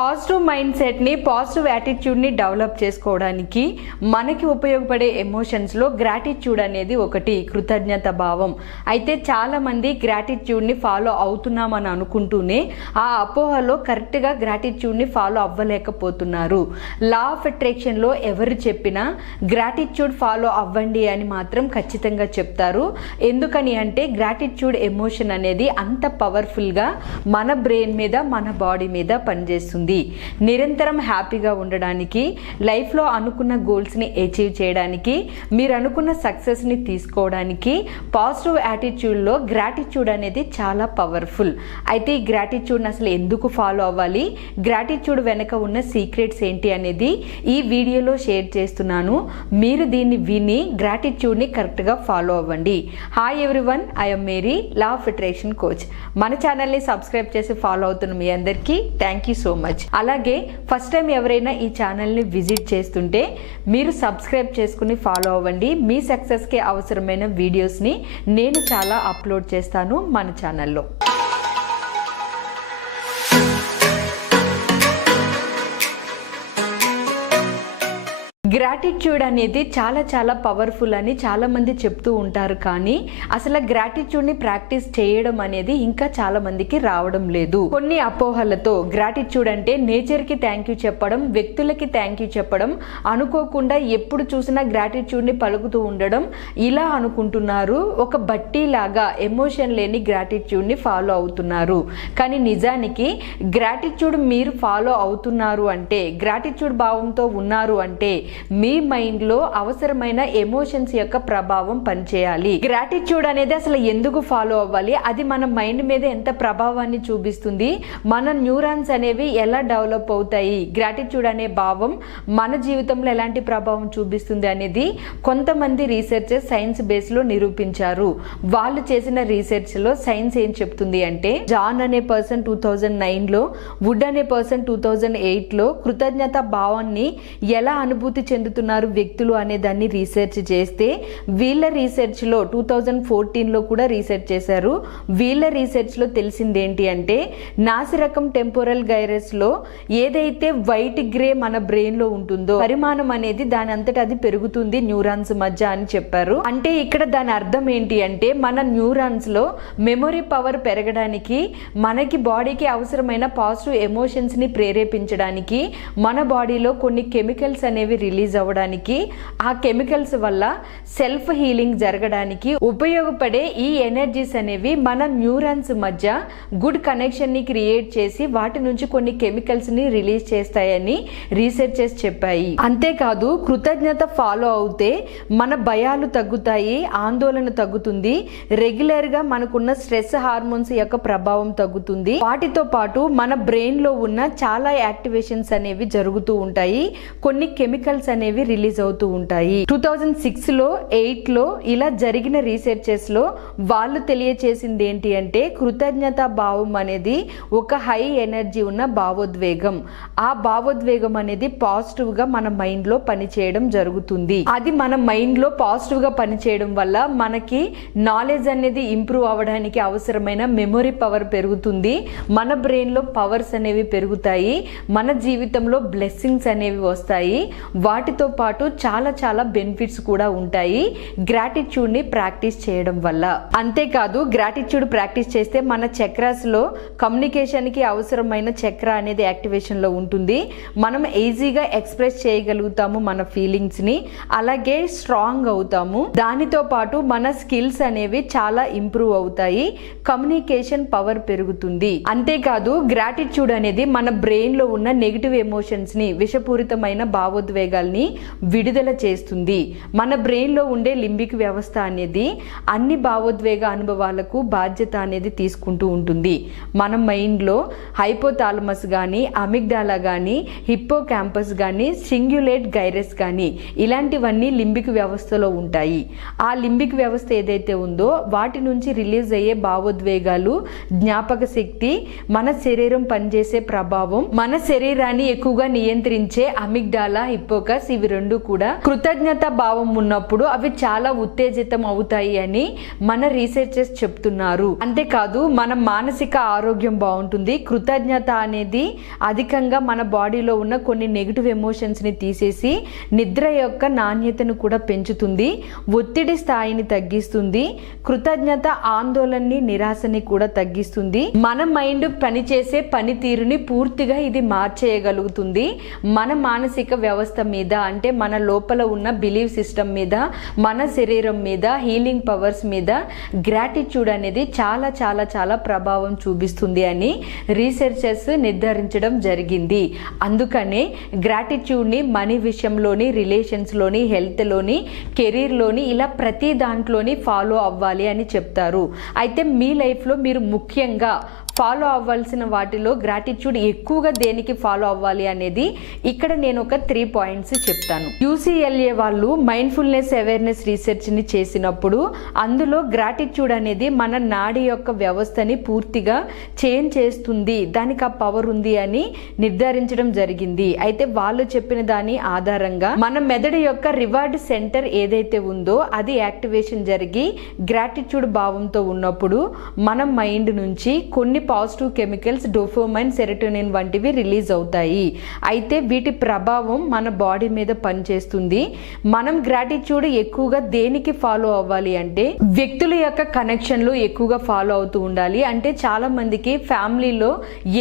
Positive mind సెట్ని, positive యాటిట్యూడ్ని develop చేసుకోవడానికి మనకి ఉపయోగపడే ఎమోషన్స్లో గ్రాటిట్యూడ్ అనేది ఒకటి, కృతజ్ఞత భావం. అయితే చాలామంది గ్రాటిట్యూడ్ని ఫాలో అవుతున్నామని అనుకుంటూనే ఆ అపోహలో కరెక్ట్గా గ్రాటిట్యూడ్ని ఫాలో అవ్వలేకపోతున్నారు. లా ఆఫ్ అట్రాక్షన్లో ఎవరు చెప్పినా గ్రాటిట్యూడ్ ఫాలో అవ్వండి అని మాత్రం ఖచ్చితంగా చెప్తారు. ఎందుకని అంటే గ్రాటిట్యూడ్ ఎమోషన్ అనేది అంత పవర్ఫుల్గా మన బ్రెయిన్ మీద, మన బాడీ మీద పనిచేస్తుంది. నిరంతరం హ్యాపీగా ఉండడానికి, లైఫ్లో అనుకున్న గోల్స్ని అచీవ్ చేయడానికి, మీరు అనుకున్న సక్సెస్ని తీసుకోవడానికి పాజిటివ్ యాటిట్యూడ్లో గ్రాటిట్యూడ్ అనేది చాలా పవర్ఫుల్. అయితే ఈ గ్రాటిట్యూడ్ని అసలు ఎందుకు ఫాలో అవ్వాలి, గ్రాటిట్యూడ్ వెనక ఉన్న సీక్రెట్స్ ఏంటి అనేది ఈ వీడియోలో షేర్ చేస్తున్నాను. మీరు దీన్ని విని గ్రాటిట్యూడ్ని కరెక్ట్గా ఫాలో అవ్వండి. Hi everyone, I'm Mary, law of attraction coach. మన ఛానల్ని సబ్స్క్రైబ్ చేసి ఫాలో అవుతున్న మీ అందరికీ థ్యాంక్ యూ సో మచ్. అలాగే ఫస్ట్ టైం ఎవరైనా ఈ ఛానల్ని విజిట్ చేస్తుంటే మీరు సబ్స్క్రైబ్ చేసుకుని ఫాలో అవ్వండి. మీ సక్సెస్కి అవసరమైన వీడియోస్ని నేను చాలా అప్లోడ్ చేస్తాను మన ఛానల్లో. గ్రాటిట్యూడ్ అనేది చాలా చాలా పవర్ఫుల్ అని చాలామంది చెప్తూ ఉంటారు. కానీ అసలు గ్రాటిట్యూడ్ని ప్రాక్టీస్ చేయడం అనేది ఇంకా చాలా మందికి రావడం లేదు. కొన్ని అపోహలతో గ్రాటిట్యూడ్ అంటే నేచర్కి థ్యాంక్ యూ చెప్పడం, వ్యక్తులకి థ్యాంక్ యూ చెప్పడం, అనుకోకుండా ఎప్పుడు చూసినా గ్రాటిట్యూడ్ని పలుకుతూ ఉండడం, ఇలా అనుకుంటున్నారు. ఒక బట్టీలాగా ఎమోషన్ లేని గ్రాటిట్యూడ్ని ఫాలో అవుతున్నారు. కానీ నిజానికి గ్రాటిట్యూడ్ మీరు ఫాలో అవుతున్నారు అంటే, గ్రాటిట్యూడ్ భావంతో ఉన్నారు అంటే మీ మైండ్ లో అవసరమైన ఎమోషన్స్ యొక్క ప్రభావం పనిచేయాలి. గ్రాటిట్యూడ్ అనేది అసలు ఎందుకు ఫాలో అవ్వాలి, అది మన మైండ్ మీద ఎంత ప్రభావాన్ని చూపిస్తుంది, మన న్యూరాన్స్ అనేవి ఎలా డెవలప్ అవుతాయి, గ్రాటిట్యూడ్ అనే భావం మన జీవితంలో ఎలాంటి ప్రభావం చూపిస్తుంది అనేది కొంతమంది రీసెర్చర్స్ సైన్స్ బేస్ లో నిరూపించారు. వాళ్ళు చేసిన రీసెర్చ్ లో సైన్స్ ఏం చెప్తుంది అంటే, జాన్ అనే పర్సన్ 2009లో, వుడ్ అనే పర్సన్ 2008లో కృతజ్ఞత భావాన్ని ఎలా అనుభూతి చెందుతున్నారు వ్యక్తులు అనే దాన్ని రీసెర్చ్ చేస్తే, వీళ్ళ రీసెర్చ్లో 2014లో కూడా రీసెర్చ్ చేశారు. వీళ్ళ రీసెర్చ్లో తెలిసింది ఏంటి అంటే, నాసిరకం టెంపోరల్ గైరస్లో ఏదైతే వైట్ గ్రే మన బ్రెయిన్లో ఉంటుందో పరిమాణం అనేది దాని అంతటా అది పెరుగుతుంది న్యూరాన్స్ మధ్య అని చెప్పారు. అంటే ఇక్కడ దాని అర్థం ఏంటి అంటే, మన న్యూరాన్స్లో మెమొరీ పవర్ పెరగడానికి, మనకి బాడీకి అవసరమైన పాజిటివ్ ఎమోషన్స్ని ప్రేరేపించడానికి, మన బాడీలో కొన్ని కెమికల్స్ అనేవి రిలీజ్ అవ్వడానికి, ఆ కెమికల్స్ వల్ల సెల్ఫ్ హీలింగ్ జరగడానికి ఉపయోగపడే ఈ ఎనర్జీస్ అనేవి మన న్యూరాన్స్ మధ్య గుడ్ కనెక్షన్ ని క్రియేట్ చేసి వాటి నుంచి కొన్ని కెమికల్స్ ని రిలీజ్ చేస్తాయని రీసెర్చర్స్ చెప్పాయి. అంతేకాదు కృతజ్ఞత ఫాలో అవుతే మన భయాలు తగ్గుతాయి, ఆందోళన తగ్గుతుంది, రెగ్యులర్ గా మనకున్న స్ట్రెస్ హార్మోన్స్ యొక్క ప్రభావం తగ్గుతుంది. వాటితో పాటు మన బ్రెయిన్ లో ఉన్న చాలా యాక్టివేషన్స్ అనేవి జరుగుతూ ఉంటాయి, కొన్ని కెమికల్స్ అనేవి రిలీజ్ అవుతూ ఉంటాయి. 2006లో 8లో ఇలా జరిగిన రీసెర్చెస్ లో వాళ్ళు తెలియచేసింది ఏంటి అంటే, కృతజ్ఞత భావం అనేది ఒక హై ఎనర్జీ ఉన్న భావోద్వేగం. ఆ భావోద్వేగం అనేది పాజిటివ్ గా మన మైండ్ లో పనిచేయడం జరుగుతుంది. అది మన మైండ్ లో పాజిటివ్ గా పనిచేయడం వల్ల మనకి నాలెడ్జ్ అనేది ఇంప్రూవ్ అవ్వడానికి అవసరమైన మెమొరీ పవర్ పెరుగుతుంది, మన బ్రెయిన్ లో పవర్స్ అనేవి పెరుగుతాయి, మన జీవితంలో బ్లెస్సింగ్స్ అనేవి వస్తాయి. వాటితో పాటు చాలా చాలా బెనిఫిట్స్ కూడా ఉంటాయి గ్రాటిట్యూడ్ ని ప్రాక్టీస్ చేయడం వల్ల. అంతేకాదు గ్రాటిట్యూడ్ ప్రాక్టీస్ చేస్తే మన చక్రాస్ లో కమ్యూనికేషన్ కి అవసరమైన చక్ర అనేది యాక్టివేషన్ లో ఉంటుంది. మనం ఈజీగా ఎక్స్ప్రెస్ చేయగలుగుతాము మన ఫీలింగ్స్ ని, అలాగే స్ట్రాంగ్ అవుతాము. దానితో పాటు మన స్కిల్స్ అనేవి చాలా ఇంప్రూవ్ అవుతాయి, కమ్యూనికేషన్ పవర్ పెరుగుతుంది. అంతేకాదు గ్రాటిట్యూడ్ అనేది మన బ్రెయిన్ లో ఉన్న నెగిటివ్ ఎమోషన్స్ ని, విషపూరితమైన భావోద్వేగాల్ని విడుదల చేస్తుంది. మన బ్రెయిన్ లో ఉండే లింబిక్ వ్యవస్థ అనేది అన్ని భావోద్వేగ అనుభవాలకు బాధ్యత అనేది తీసుకుంటూ ఉంటుంది. మన మైండ్ లో హైపోథాలమస్ కానీ, అమిగ్డాలా కానీ, హిప్పో క్యాంపస్ కానీ, సింగ్యులేట్ గైరస్ కానీ ఇలాంటివన్నీ లింబిక్ వ్యవస్థలో ఉంటాయి. ఆ లింబిక్ వ్యవస్థ ఏదైతే ఉందో వాటి నుంచి రిలీజ్ అయ్యే భావోద్వేగాలు, జ్ఞాపక శక్తి, మన శరీరం పనిచేసే ప్రభావం, మన శరీరాన్ని ఎక్కువగా నియంత్రించే అమిగ్డాలా, హిప్పో ఫోకస్ ఇవి రెండు కూడా కృతజ్ఞత భావం ఉన్నప్పుడు అవి చాలా ఉత్తేజితం అవుతాయి అని మన రీసెర్చర్స్ చెప్తున్నారు. అంతేకాదు మన మానసిక ఆరోగ్యం బాగుంటుంది. కృతజ్ఞత అనేది అధికంగా మన బాడీలో ఉన్న కొన్ని నెగిటివ్ ఎమోషన్స్ ని తీసేసి నిద్ర యొక్క నాణ్యతను కూడా పెంచుతుంది, ఒత్తిడి స్థాయిని తగ్గిస్తుంది, కృతజ్ఞత ఆందోళనని నిరాశని కూడా తగ్గిస్తుంది, మన మైండ్ పనిచేసే పనితీరుని పూర్తిగా ఇది మార్చేయగలుగుతుంది. మన మానసిక వ్యవస్థ మీద అంటే మన లోపల ఉన్న బిలీవ్ సిస్టమ్ మీద, మన శరీరం మీద, హీలింగ్ పవర్స్ మీద గ్రాటిట్యూడ్ అనేది చాలా చాలా చాలా ప్రభావం చూపిస్తుంది అని రీసెర్చర్స్ నిర్ధారించడం జరిగింది. అందుకనే గ్రాటిట్యూడ్ని మనీ విషయంలోని, రిలేషన్స్లోని, హెల్త్లోని, కెరీర్లోని ఇలా ప్రతి దాంట్లోని ఫాలో అవ్వాలి అని చెప్తారు. అయితే మీ లైఫ్లో మీరు ముఖ్యంగా ఫాలో అవ్వాల్సిన వాటిలో గ్రాటిట్యూడ్ ఎక్కువగా దేనికి ఫాలో అవ్వాలి అనేది ఇక్కడ నేను ఒక 3 పాయింట్స్ చెప్తాను. UCLA వాళ్ళు మైండ్ఫుల్నెస్ అవేర్నెస్ రీసెర్చ్ని చేసినప్పుడు అందులో గ్రాటిట్యూడ్ అనేది మన నాడి యొక్క వ్యవస్థని పూర్తిగా చేంజ్ చేస్తుంది, దానికి ఆ పవర్ ఉంది అని నిర్ధారించడం జరిగింది. అయితే వాళ్ళు చెప్పిన దాని ఆధారంగా మన మెదడు యొక్క రివార్డ్ సెంటర్ ఏదైతే ఉందో అది యాక్టివేషన్ జరిగి గ్రాటిట్యూడ్ భావంతో ఉన్నప్పుడు మన మైండ్ నుంచి కొన్ని పాజిటివ్ కెమికల్స్ డోపమైన్, సెరోటోనిన్ వంటివి రిలీజ్ అవుతాయి. అయితే వీటి ప్రభావం మన బాడీ మీద పనిచేస్తుంది. మనం గ్రాటిట్యూడ్ ఎక్కువగా దేనికి ఫాలో అవ్వాలి అంటే వ్యక్తుల యొక్క కనెక్షన్లు ఎక్కువగా ఫాలో అవుతూ ఉండాలి. అంటే చాలా మందికి ఫ్యామిలీలో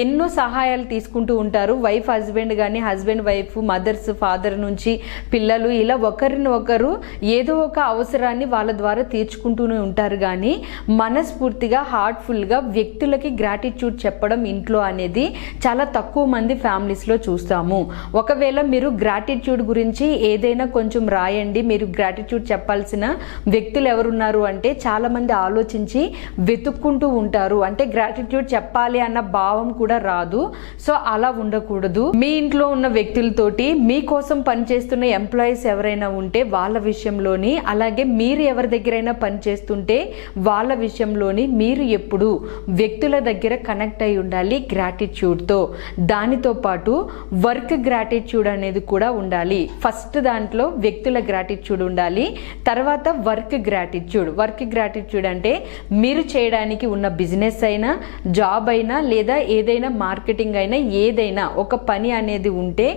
ఎన్నో సహాయాలు తీసుకుంటూ ఉంటారు. వైఫ్ హస్బెండ్ కానీ, హస్బెండ్ వైఫ్, మదర్స్ ఫాదర్ నుంచి పిల్లలు ఇలా ఒకరిని ఒకరు ఏదో ఒక అవసరాన్ని వాళ్ళ ద్వారా తీర్చుకుంటూనే ఉంటారు. కానీ మనస్ఫూర్తిగా హార్ట్ఫుల్గా వ్యక్తులకి గ్రాటిట్యూడ్ చెప్పడం ఇంట్లో అనేది చాలా తక్కువ మంది ఫ్యామిలీస్లో చూస్తాము. ఒకవేళ మీరు గ్రాటిట్యూడ్ గురించి ఏదైనా కొంచెం రాయండి, మీరు గ్రాటిట్యూడ్ చెప్పాల్సిన వ్యక్తులు ఎవరున్నారు అంటే చాలా మంది ఆలోచించి వెతుక్కుంటూ ఉంటారు. అంటే గ్రాటిట్యూడ్ చెప్పాలి అన్న భావం కూడా రాదు. సో అలా ఉండకూడదు. మీ ఇంట్లో ఉన్న వ్యక్తులతోటి మీకోసం పనిచేస్తున్న ఎంప్లాయీస్ ఎవరైనా ఉంటే వాళ్ళ విషయంలోని, అలాగే మీరు ఎవరి దగ్గరైనా పనిచేస్తుంటే వాళ్ళ విషయంలోని మీరు ఎప్పుడు వ్యక్తుల దగ్గర కనెక్ట్ అయి ఉండాలి గ్రాటిట్యూడ్తో. దానితో పాటు వర్క్ గ్రాటిట్యూడ్ అనేది కూడా ఉండాలి. ఫస్ట్ దాంట్లో వ్యక్తుల గ్రాటిట్యూడ్ ఉండాలి, తర్వాత వర్క్ గ్రాటిట్యూడ్. వర్క్ గ్రాటిట్యూడ్ అంటే మీరు చేయడానికి ఉన్న బిజినెస్ అయినా, జాబ్ అయినా, లేదా ఏదైనా మార్కెటింగ్ అయినా, ఏదైనా ఒక పని అనేది ఉంటే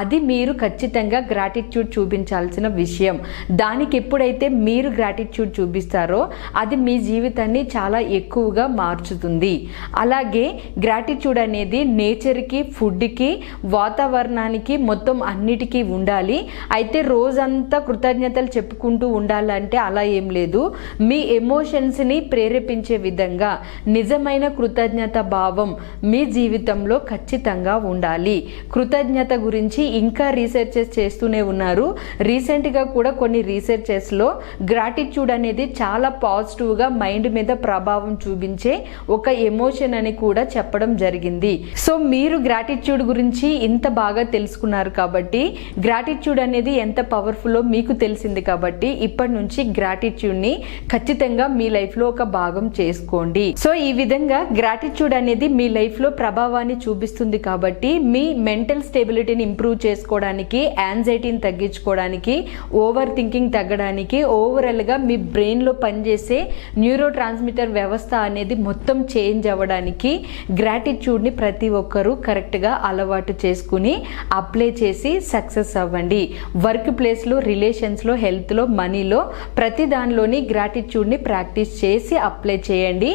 అది మీరు ఖచ్చితంగా గ్రాటిట్యూడ్ చూపించాల్సిన విషయం. దానికి ఎప్పుడైతే మీరు గ్రాటిట్యూడ్ చూపిస్తారో అది మీ జీవితాన్ని చాలా ఎక్కువగా మార్చుతుంది. అలాగే గ్రాటిట్యూడ్ అనేది నేచర్కి, ఫుడ్కి, వాతావరణానికి, మొత్తం అన్నిటికీ ఉండాలి. అయితే రోజంతా కృతజ్ఞతలు చెప్పుకుంటూ ఉండాలంటే అలా ఏం లేదు. మీ ఎమోషన్స్ని ప్రేరేపించే విధంగా నిజమైన కృతజ్ఞత భావం మీ జీవితంలో ఖచ్చితంగా ఉండాలి. కృతజ్ఞత గురించి ఇంకా రీసెర్చెస్ చేస్తూనే ఉన్నారు. రీసెంట్గా కూడా కొన్ని రీసెర్చెస్లో గ్రాటిట్యూడ్ అనేది చాలా పాజిటివ్గా మైండ్ మీద ప్రభావం చూపించే ఒక ఎమోషన్ అని కూడా చెప్పడం జరిగింది. సో మీరు గ్రాటిట్యూడ్ గురించి ఇంత బాగా తెలుసుకున్నారు కాబట్టి, గ్రాటిట్యూడ్ అనేది ఎంత పవర్ఫుల్లో మీకు తెలిసింది కాబట్టి ఇప్పటి నుంచి గ్రాటిట్యూడ్ని ఖచ్చితంగా మీ లైఫ్లో ఒక భాగం చేసుకోండి. సో ఈ విధంగా గ్రాటిట్యూడ్ అనేది మీ లైఫ్లో ప్రభావాన్ని చూపిస్తుంది కాబట్టి మీ మెంటల్ స్టెబిలిటీని ఇంప్రూవ్ చేసుకోవడానికి, యాంగ్జైటీని తగ్గించుకోవడానికి, ఓవర్ థింకింగ్ తగ్గడానికి, ఓవరాల్గా మీ బ్రెయిన్లో పనిచేసే న్యూరో ట్రాన్స్మిటర్ వ్యవస్థ అనేది మొత్తం చేంజ్ అవ్వడానికి గ్రాటిట్యూడ్ని ప్రతి ఒక్కరూ కరెక్ట్గా అలవాటు చేసుకుని అప్లై చేసి సక్సెస్ అవ్వండి. వర్క్ ప్లేస్లో, రిలేషన్స్లో, హెల్త్లో, మనీలో ప్రతి దానిలోని గ్రాటిట్యూడ్ని ప్రాక్టీస్ చేసి అప్లై చేయండి.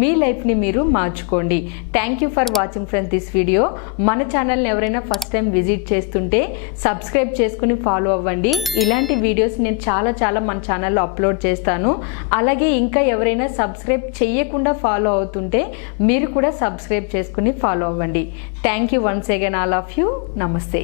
మీ లైఫ్ని మీరు మార్చుకోండి. Thank you for watching friends this video. మన ఛానల్ని ఎవరైనా ఫస్ట్ టైం విజిట్ చేస్తుంటే సబ్స్క్రైబ్ చేసుకుని ఫాలో అవ్వండి. ఇలాంటి వీడియోస్ నేను చాలా మన ఛానల్లో అప్లోడ్ చేస్తాను. అలాగే ఇంకా ఎవరైనా సబ్స్క్రైబ్ చేయకుండా ఫాలో అవుతుంటే మీరు కూడా సబ్స్క్రైబ్ చేసుకుని ఫాలో అవ్వండి. Thank you once again all of you. నమస్తే.